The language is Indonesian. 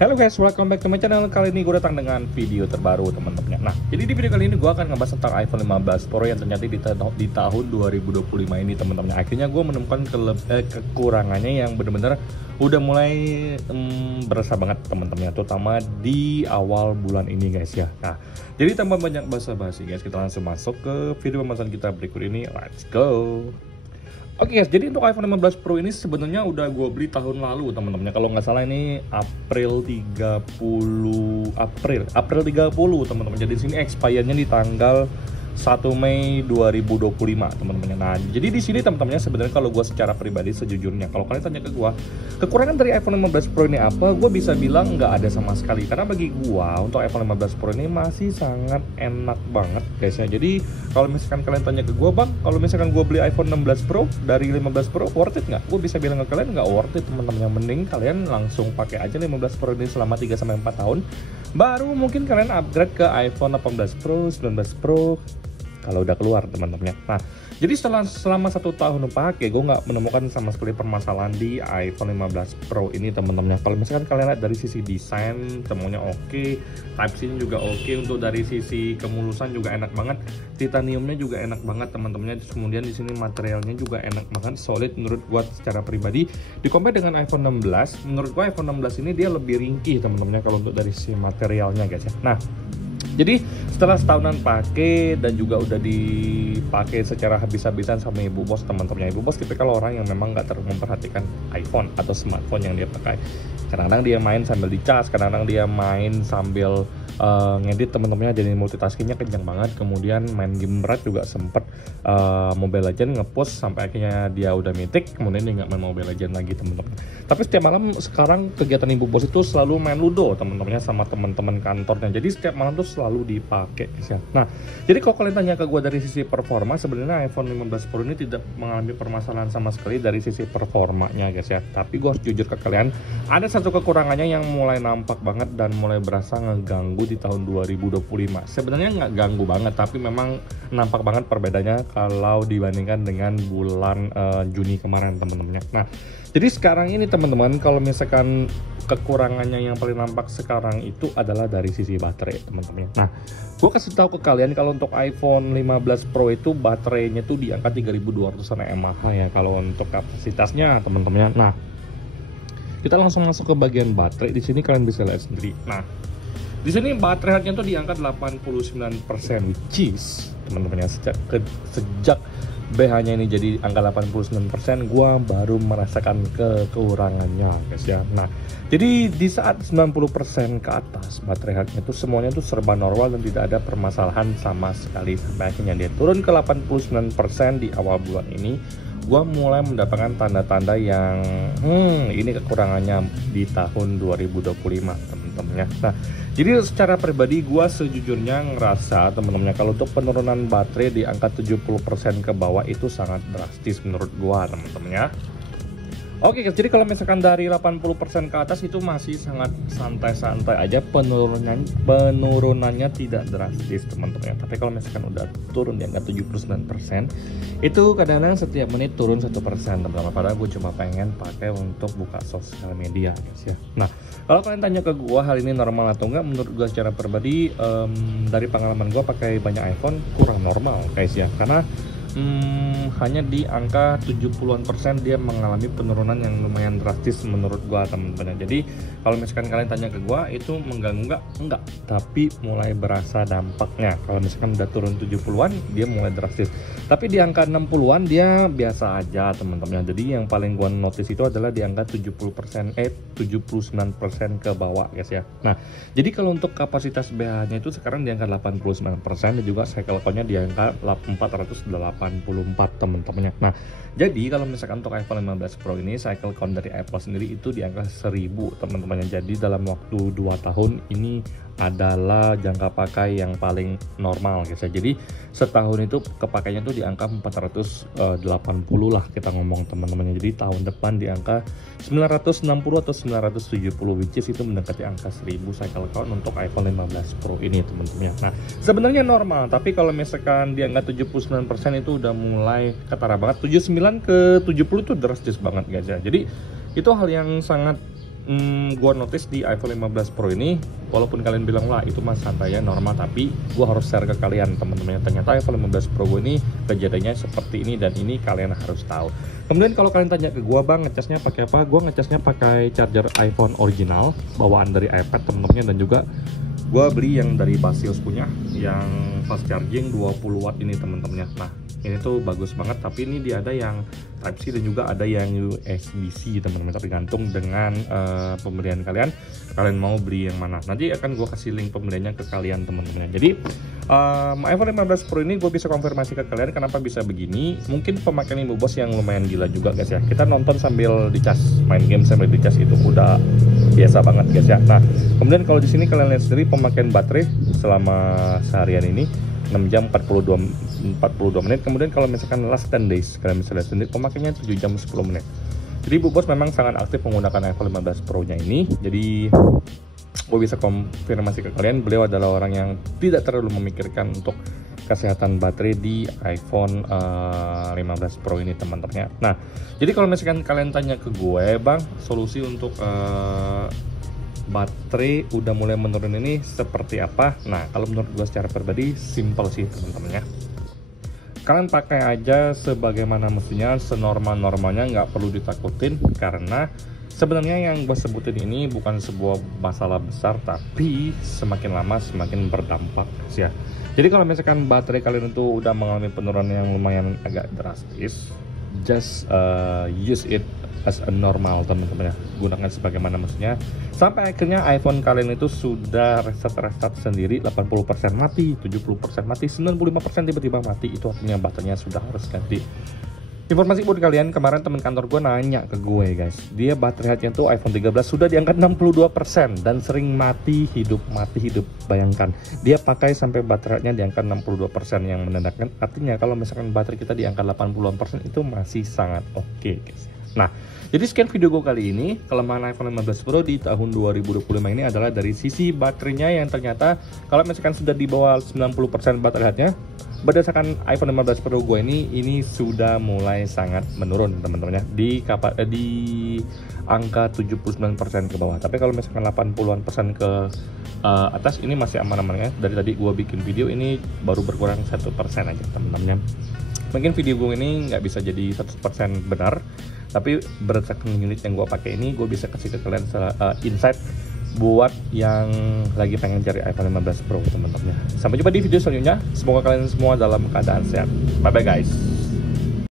Halo guys, welcome back to my channel. Kali ini gue datang dengan video terbaru teman-teman. Nah, jadi di video kali ini gue akan ngebahas tentang iPhone 15 Pro yang ternyata di tahun 2025 ini teman-teman. Akhirnya gue menemukan kekurangannya yang benar-benar udah mulai berasa banget teman-teman, terutama di awal bulan ini guys ya. Nah, jadi tanpa banyak basa-basi guys, kita langsung masuk ke video pembahasan kita berikut ini. Let's go. Oke guys, jadi untuk iPhone 15 Pro ini sebenarnya udah gue beli tahun lalu teman-teman. Kalau nggak salah ini April 30 teman-teman. Jadi di sini expire-nya di tanggal 1 Mei 2025 teman-teman. Nah, jadi di sini teman-temannya sebenarnya kalau gue secara pribadi sejujurnya, kalau kalian tanya ke gue, kekurangan dari iPhone 15 Pro ini apa? Gue bisa bilang nggak ada sama sekali. Karena bagi gue untuk iPhone 15 Pro ini masih sangat enak banget guys ya. Jadi kalau misalkan kalian tanya ke gue, bang, kalau misalkan gue beli iPhone 16 Pro dari 15 Pro worth it nggak? Gue bisa bilang ke kalian nggak worth it teman-teman. Yang mending kalian langsung pakai aja 15 Pro ini selama 3-4 tahun. Baru mungkin kalian upgrade ke iPhone 18 Pro, 19 Pro kalau udah keluar teman-teman. Nah, jadi selama 1 tahun pakai, gue nggak menemukan sama sekali permasalahan di iPhone 15 Pro ini teman-teman. Kalau misalkan kalian lihat dari sisi desain semuanya oke, Type-C juga oke, untuk dari sisi kemulusan juga enak banget, titaniumnya juga enak banget teman-teman. Kemudian di sini materialnya juga enak banget, solid menurut gue secara pribadi. Di compare dengan iPhone 16, menurut gue iPhone 16 ini dia lebih ringkih teman-teman kalau untuk dari sisi materialnya guys ya. Nah, jadi setelah setahunan pakai dan juga udah dipakai secara habis-habisan sama ibu bos teman-teman. Ibu bos tipikal orang yang memang nggak terlalu memperhatikan iPhone atau smartphone yang dia pakai. Kadang-kadang dia main sambil dicas, kadang-kadang dia main sambil ngedit teman-temannya, jadi multitaskingnya kencang banget. Kemudian main game berat juga sempet Mobile Legends ngepost sampai akhirnya dia udah mythic, kemudian dia nggak main Mobile Legends lagi teman-teman. Tapi setiap malam sekarang kegiatan ibu bos itu selalu main Ludo teman-temannya sama teman-teman kantornya. Jadi setiap malam tuh selalu dipakai guys ya. Nah, jadi kalau kalian tanya ke gue dari sisi performa, sebenarnya iPhone 15 Pro ini tidak mengalami permasalahan sama sekali dari sisi performanya guys ya. Tapi gue harus jujur ke kalian, ada satu kekurangannya yang mulai nampak banget dan mulai berasa ngeganggu di tahun 2025. Sebenarnya nggak ganggu banget, tapi memang nampak banget perbedaannya kalau dibandingkan dengan bulan Juni kemarin teman-temannya. Nah, jadi sekarang ini teman-teman, kalau misalkan kekurangannya yang paling nampak sekarang itu adalah dari sisi baterai teman-teman. Nah, gue kasih tahu ke kalian kalau untuk iPhone 15 Pro itu baterainya tuh di angka 3200 mAh ya kalau untuk kapasitasnya teman-teman. Nah, kita langsung masuk ke bagian baterai. Di sini kalian bisa lihat sendiri. Nah, di sini baterai health-nya tuh di angka 89%, which is teman-teman ya, sejak BH-nya ini jadi angka 89%, gua baru merasakan kekurangannya guys ya. Nah, jadi di saat 90% ke atas baterai health-nya itu semuanya tuh serba normal dan tidak ada permasalahan sama sekali. Sampai akhirnya dia turun ke 89% di awal bulan ini, gua mulai mendapatkan tanda-tanda yang ini kekurangannya di tahun 2025 teman-teman ya. Nah, jadi secara pribadi gua sejujurnya ngerasa teman-teman kalau untuk penurunan baterai di angka 70% ke bawah itu sangat drastis menurut gua teman-teman ya. Oke guys, jadi kalau misalkan dari 80% ke atas itu masih sangat santai-santai aja, penurunannya tidak drastis teman-teman ya. Tapi kalau misalkan udah turun di angka 79%, itu kadang-kadang setiap menit turun 1% teman-teman. Padahal gue cuma pengen pakai untuk buka sosial media guys ya. Nah, kalau kalian tanya ke gue hal ini normal atau enggak, menurut gue secara pribadi dari pengalaman gue pakai banyak iPhone kurang normal guys ya. Karena hanya di angka 70-an% dia mengalami penurunan yang lumayan drastis menurut gua teman-teman. Jadi kalau misalkan kalian tanya ke gua itu mengganggu enggak, tapi mulai berasa dampaknya. Kalau misalkan udah turun 70-an dia mulai drastis. Tapi di angka 60-an dia biasa aja teman-teman. Jadi yang paling gua notice itu adalah di angka 79% ke bawah guys ya. Nah, jadi kalau untuk kapasitas BH-nya itu sekarang di angka 89% dan juga cycle count-nya di angka 484 teman-temannya. Nah, jadi kalau misalkan untuk iPhone 15 Pro ini cycle count dari Apple sendiri itu di angka 1000 teman-temannya. Jadi dalam waktu 2 tahun ini adalah jangka pakai yang paling normal guys ya. Jadi setahun itu kepakainya tuh di angka 480 lah kita ngomong teman-temannya. Jadi tahun depan di angka 960 atau 970, which is itu mendekati angka 1000 cycle count untuk iPhone 15 Pro ini teman-teman. Nah, sebenarnya normal, tapi kalau misalkan di angka 79% itu udah mulai ketara banget. 79 ke 70 itu drastis banget guys ya. Jadi itu hal yang sangat Gua notice di iPhone 15 Pro ini, walaupun kalian bilang lah itu mah santai ya, normal, tapi gua harus share ke kalian teman-teman, ternyata iPhone 15 Pro gua ini kejadiannya seperti ini, dan ini kalian harus tahu. Kemudian kalau kalian tanya ke gua, bang ngecasnya pakai apa, gua ngecasnya pakai charger iPhone original bawaan dari iPad teman-teman, dan juga gua beli yang dari Basios punya yang fast charging 20 watt ini teman-teman. Nah ini tuh bagus banget, tapi ini dia ada yang Type C dan juga ada yang USB-C teman-teman, tergantung dengan pembelian kalian mau beli yang mana. Nanti akan gue kasih link pembeliannya ke kalian teman-teman. Jadi iPhone 15 Pro ini gue bisa konfirmasi ke kalian kenapa bisa begini. Mungkin pemakaian ini bos yang lumayan gila juga guys ya, kita nonton sambil dicas, main game sambil dicas, itu udah biasa banget guys ya. Nah kemudian kalau di sini kalian lihat sendiri pemakaian baterai selama seharian ini 6 jam 42 menit. Kemudian kalau misalkan last 10 days kalian bisa lihat sendiri pemakaiannya 7 jam 10 menit. Jadi Bu Bos memang sangat aktif menggunakan iPhone 15 Pro nya ini. Jadi gue bisa konfirmasi ke kalian, beliau adalah orang yang tidak terlalu memikirkan untuk kesehatan baterai di iPhone 15 Pro ini teman-teman. Nah jadi kalau misalkan kalian tanya ke gue, bang solusi untuk baterai udah mulai menurun ini seperti apa? Nah kalau menurut gue secara pribadi simple sih teman-teman ya, kalian pakai aja sebagaimana mestinya, senormal-normalnya, nggak perlu ditakutin, karena sebenarnya yang gue sebutin ini bukan sebuah masalah besar, tapi semakin lama semakin berdampak ya. Jadi kalau misalkan baterai kalian itu udah mengalami penurunan yang lumayan agak drastis, just use it as a normal teman-teman ya, gunakan sebagaimana mestinya sampai akhirnya iPhone kalian itu sudah restart sendiri, 80% mati, 70% mati, 95% tiba-tiba mati. Itu artinya baterainya sudah harus ganti. Informasi buat kalian, kemarin teman kantor gue nanya ke gue guys, dia baterai health-nya tuh iPhone 13 sudah di angka 62% dan sering mati hidup. Bayangkan dia pakai sampai baterai health-nya di angka 62%, yang menandakan artinya kalau misalkan baterai kita di angka 80% itu masih sangat oke guys. Nah, jadi sekian video gue kali ini. Kelemahan iPhone 15 Pro di tahun 2025 ini adalah dari sisi baterainya, yang ternyata kalau misalkan sudah di bawah 90% baterai health-nya, berdasarkan iPhone 15 Pro gue ini sudah mulai sangat menurun teman-teman ya, di angka 79% ke bawah. Tapi kalau misalkan 80-an% ke atas ini masih aman-aman ya. Dari tadi gue bikin video ini baru berkurang 1% aja teman-teman. Mungkin video gue ini nggak bisa jadi 100% benar, tapi berdasarkan unit yang gue pakai ini, gue bisa kasih ke kalian insight buat yang lagi pengen cari iPhone 15 Pro teman-teman. Sampai jumpa di video selanjutnya. Semoga kalian semua dalam keadaan sehat. Bye bye guys.